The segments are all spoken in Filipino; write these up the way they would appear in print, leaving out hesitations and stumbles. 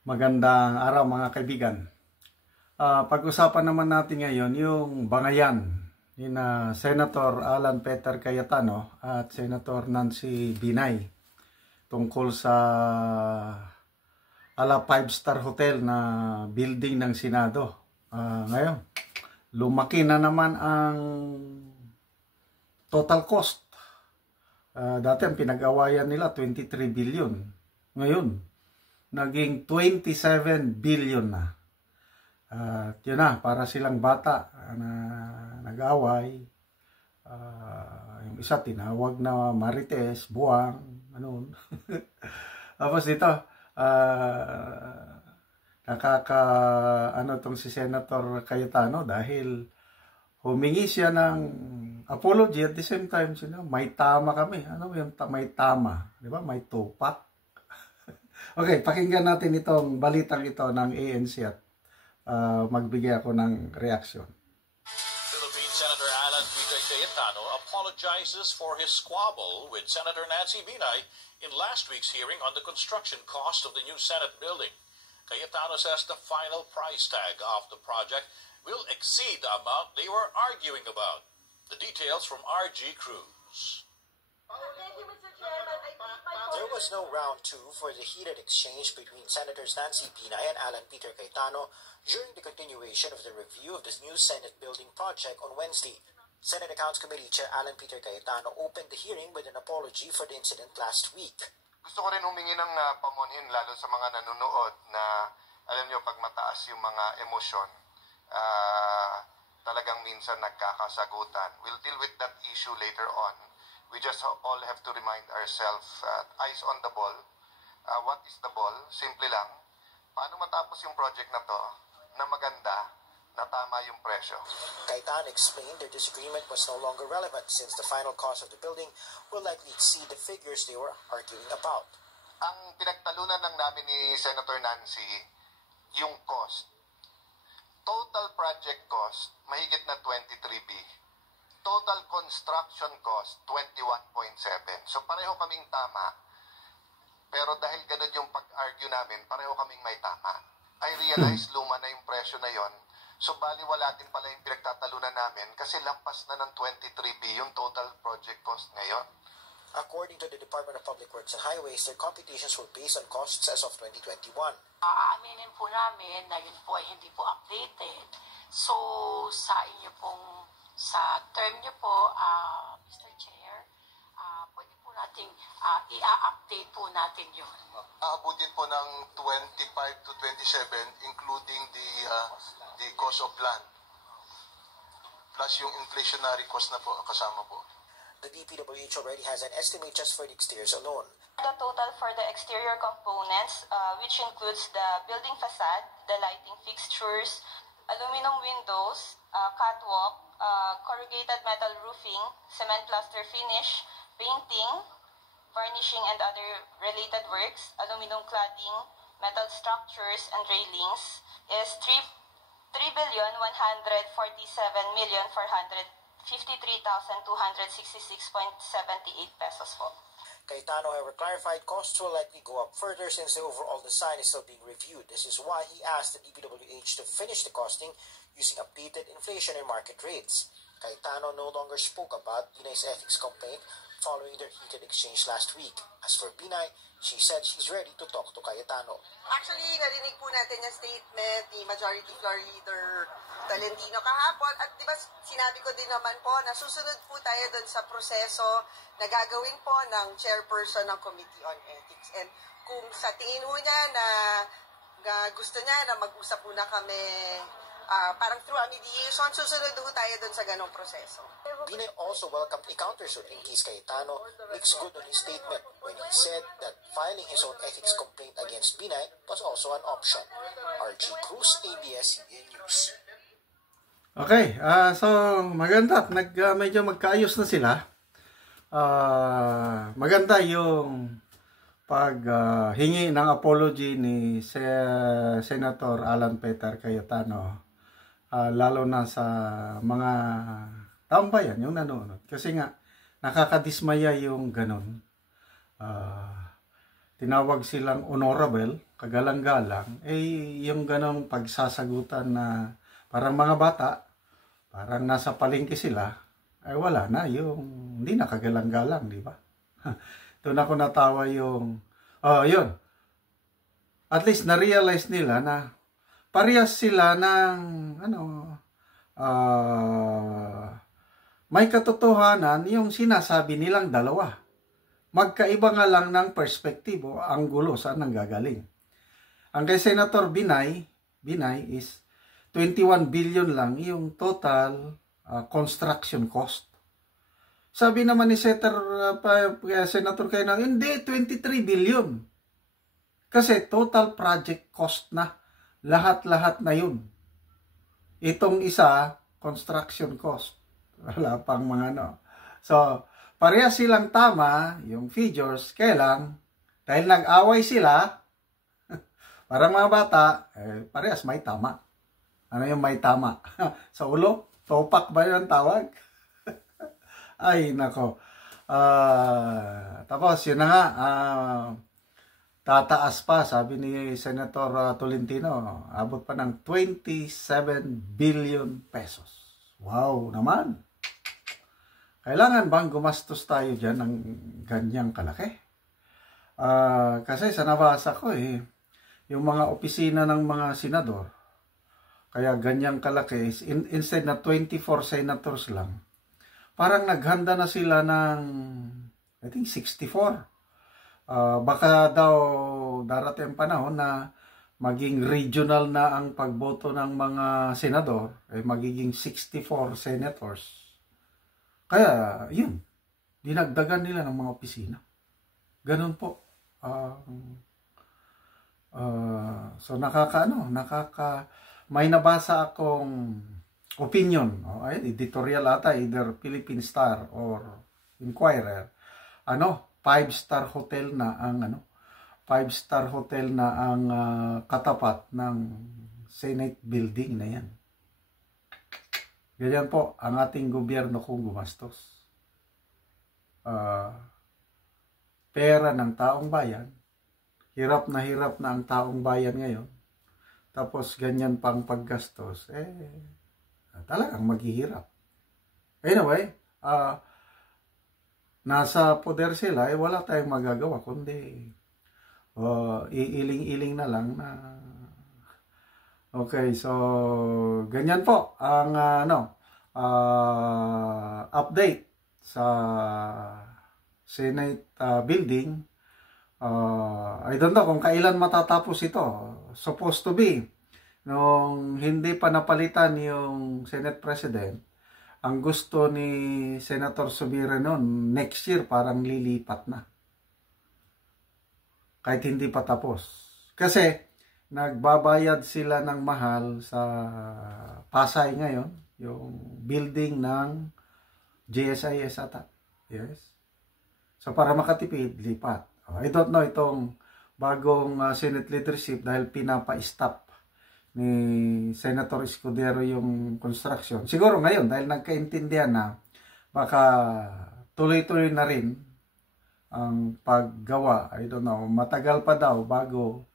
Magandang araw mga kaibigan. Pag-usapan naman natin ngayon yung bangayan ni Senator Alan Peter Cayetano at Senator Nancy Binay tungkol sa ala 5-star hotel na building ng Senado. Ngayon, lumaki na naman ang total cost. Dati ang pinag-awayan nila 23 billion. Ngayon, naging 27 billion na. Yun na, para silang bata na nag-away. Yung isa tinawag na Marites, buwang, ano. Tapos dito, ano tong si Senator Cayetano dahil humingi siya ng apology at the same time, may tama kami. Ano yung may tama? Di ba? May tupak. Okay, pakinggan natin itong balitang ito ng ANC at magbigay ako ng reaksyon. Philippine Senator Alan Peter Cayetano apologizes for his squabble with Senator Nancy Binay in last week's hearing on the construction cost of the new Senate building. Cayetano says the final price tag of the project will exceed the amount they were arguing about. The details from RG Cruz. There was no round two for the heated exchange between Senators Nancy Binay and Alan Peter Cayetano during the continuation of the review of the new Senate building project on Wednesday. Senate Accounts Committee Chair Alan Peter Cayetano opened the hearing with an apology for the incident last week. Gusto ko rin humingi ng pamunhin lalo sa mga nanonood na alam nyo pag mataas yung mga emosyon, talagang minsan nagkakasagutan. We'll deal with that issue later on. We just all have to remind ourselves, eyes on the ball. What is the ball? Simple lang. Paano matapos yung project na to na maganda, na tama yung presyo? Cayetano explained their disagreement was no longer relevant since the final cost of the building will likely exceed the figures they were arguing about. Ang pinagtalunan lang namin ni Senator Nancy, yung cost. Total project cost, mahigit na 23B. Total construction cost, 21.7. So pareho kaming tama. Pero dahil ganun yung pag-argue namin, pareho kaming may tama. I realize luma na yung presyo na yon. So baliwala din pala yung pinagtatalunan namin kasi lampas na ng 23B yung total project cost ngayon. According to the Department of Public Works and Highways, their computations were based on costs as of 2021. Aaminin po namin na yun po ay hindi po updated. So, sa inyo pong, sa term nyo po, Mr. Chair, pwede po nating i-update po natin yun. Aabutin po ng 25 to 27, including the cost of land. Plus yung inflationary cost na po, kasama po. The DPWH already has an estimate just for the exteriors alone. The total for the exterior components, which includes the building facade, the lighting fixtures, aluminum windows, catwalk, corrugated metal roofing, cement plaster finish, painting, varnishing and other related works, aluminum cladding, metal structures and railings, is 3,143,453,266.78 pesos po. Cayetano, however, clarified costs will likely go up further since the overall design is still being reviewed. This is why he asked the DPWH to finish the costing using updated inflation and market rates. Cayetano no longer spoke about Binay's ethics complaint following their heated exchange last week. As for Binay, she said she's ready to talk to Cayetano. Actually, narinig po natin yung statement ni Majority Floor Leader Tolentino kahapon. At di ba sinabi ko din naman po na susunod po tayo doon sa proseso na gagawin po ng chairperson ng Committee on Ethics. And kung sa tingin po niya na gusto niya na mag-usap po na kami parang through a mediation, susunod po tayo doon sa ganong proseso. Binay also welcomed a countersuit in case Cayetano makes good on his statement when he said that filing his own ethics complaint against Binay was also an option. RG Cruz, ABS-CBN News. Okay, so maganda. Medyo magkaayos na sila. Maganda yung paghingi ng apology ni Senator Alan Peter Cayetano. Lalo na sa mga taong bayan, yung nanonood. Kasi nga, nakakadismaya yung ganun. tinawag silang honorable, kagalang-galang, yung ganong pagsasagutan na parang mga bata, parang nasa palengke sila, ay wala na, yung hindi na kagalang-galang, di ba? Doon ako natawa yun. At least na-realize nila na parehas sila ng, may katotohanan yung sinasabi nilang dalawa. Magkaiba nga lang ng perspektibo, ang gulo saan nanggagaling. Ang kay Senator Binay is 21 billion lang yung total construction cost. Sabi naman ni Senator Kainang, hindi, 23 billion. Kasi total project cost na. Lahat-lahat na yun. Itong isa, construction cost. Wala pang mga So, parehas silang tama, yung figures, kailang, dahil nag-away sila, parang mga bata, parehas may tama. Ano yung may tama? Sa ulo? Topak ba yun tawag? Ay, nako. Tapos, yun na nga, tataas pa, sabi ni Senator Tolentino, abot pa ng 27 billion pesos. Wow naman! Kailangan bang gumastos tayo dyan ng ganyang kalaki? Kasi sa nabasa ko yung mga opisina ng mga senador, kaya ganyang kalaki, instead na 24 senators lang, parang naghanda na sila ng, I think, 64. Baka daw darating panahon na maging regional na ang pagboto ng mga senador, magiging 64 senators. Kaya, yun, dinagdagan nila ng mga opisina. Ganun po. So, may nabasa akong opinion, editorial ata, either Philippine Star or Inquirer, 5-star hotel na ang 5-star hotel na ang katapat ng Senate building na yan. Ganyan po ang ating gobyerno kung gumastos. Pera ng taong bayan, hirap na ang taong bayan ngayon. Tapos ganyan pang paggastos, talagang maghihirap. Anyway, nasa poder sila, wala tayong magagawa kundi iiling-iling na lang na okay. So ganyan po ang update sa Senate building. I don't know kung kailan matatapos ito. Supposed to be nung hindi pa napalitan yung Senate President, ang gusto ni Senator Zubiri noon, next year parang lilipat na. Kahit hindi pa tapos. Kasi nagbabayad sila ng mahal sa Pasay ngayon, yung building ng GSIS ata. Yes. So para makatipid, lipat. I don't know itong bagong Senate leadership dahil pinapa-stop ni Senator Escudero yung construction. Siguro ngayon dahil nagkaintindihan na baka tuloy-tuloy na rin ang paggawa. I don't know, matagal pa daw bago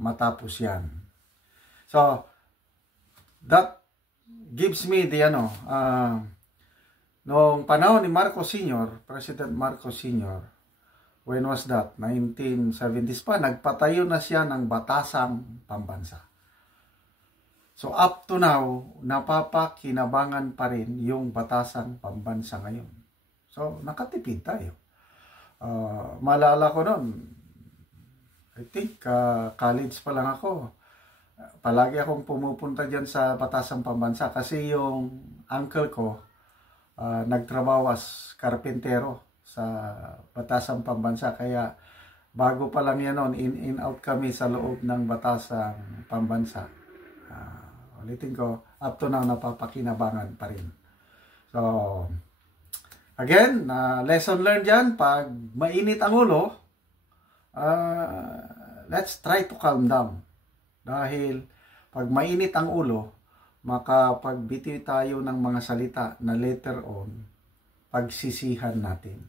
matapos yan. So that gives me the noong panahon ni Marcos Sr., President Marcos Sr., when was that? 1970s pa, nagpatayo na siya ng batasang pambansa. So up to now, napapakinabangan pa rin yung batasang pambansa ngayon. So nakatipid tayo. Maalala ko noon, I think college pa lang ako. Palagi akong pumupunta dyan sa batasang pambansa kasi yung uncle ko nagtrabaho as karpentero sa batasang pambansa, kaya bago pa lang yan noon, in out kami sa loob ng batasang pambansa. Ulitin ko, up to now napapakinabangan pa rin. So again, lesson learned yan, pag mainit ang ulo, let's try to calm down. Dahil pag mainit ang ulo, makapagbitiw tayo ng mga salita na later on, pagsisihan natin.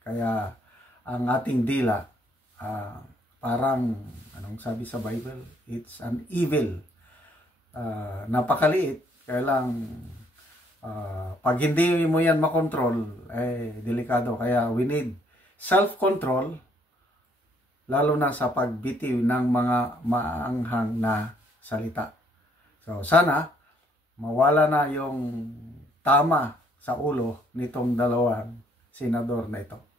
Kaya ang ating dila, parang, anong sabi sa Bible? It's an evil. Napakaliit. Kaya lang, pag hindi mo yan makontrol, delikado. Kaya we need self-control, lalo na sa pagbitiw ng mga maanghang na salita. So, sana, mawala na yung tama sa ulo nitong dalawang senador na ito.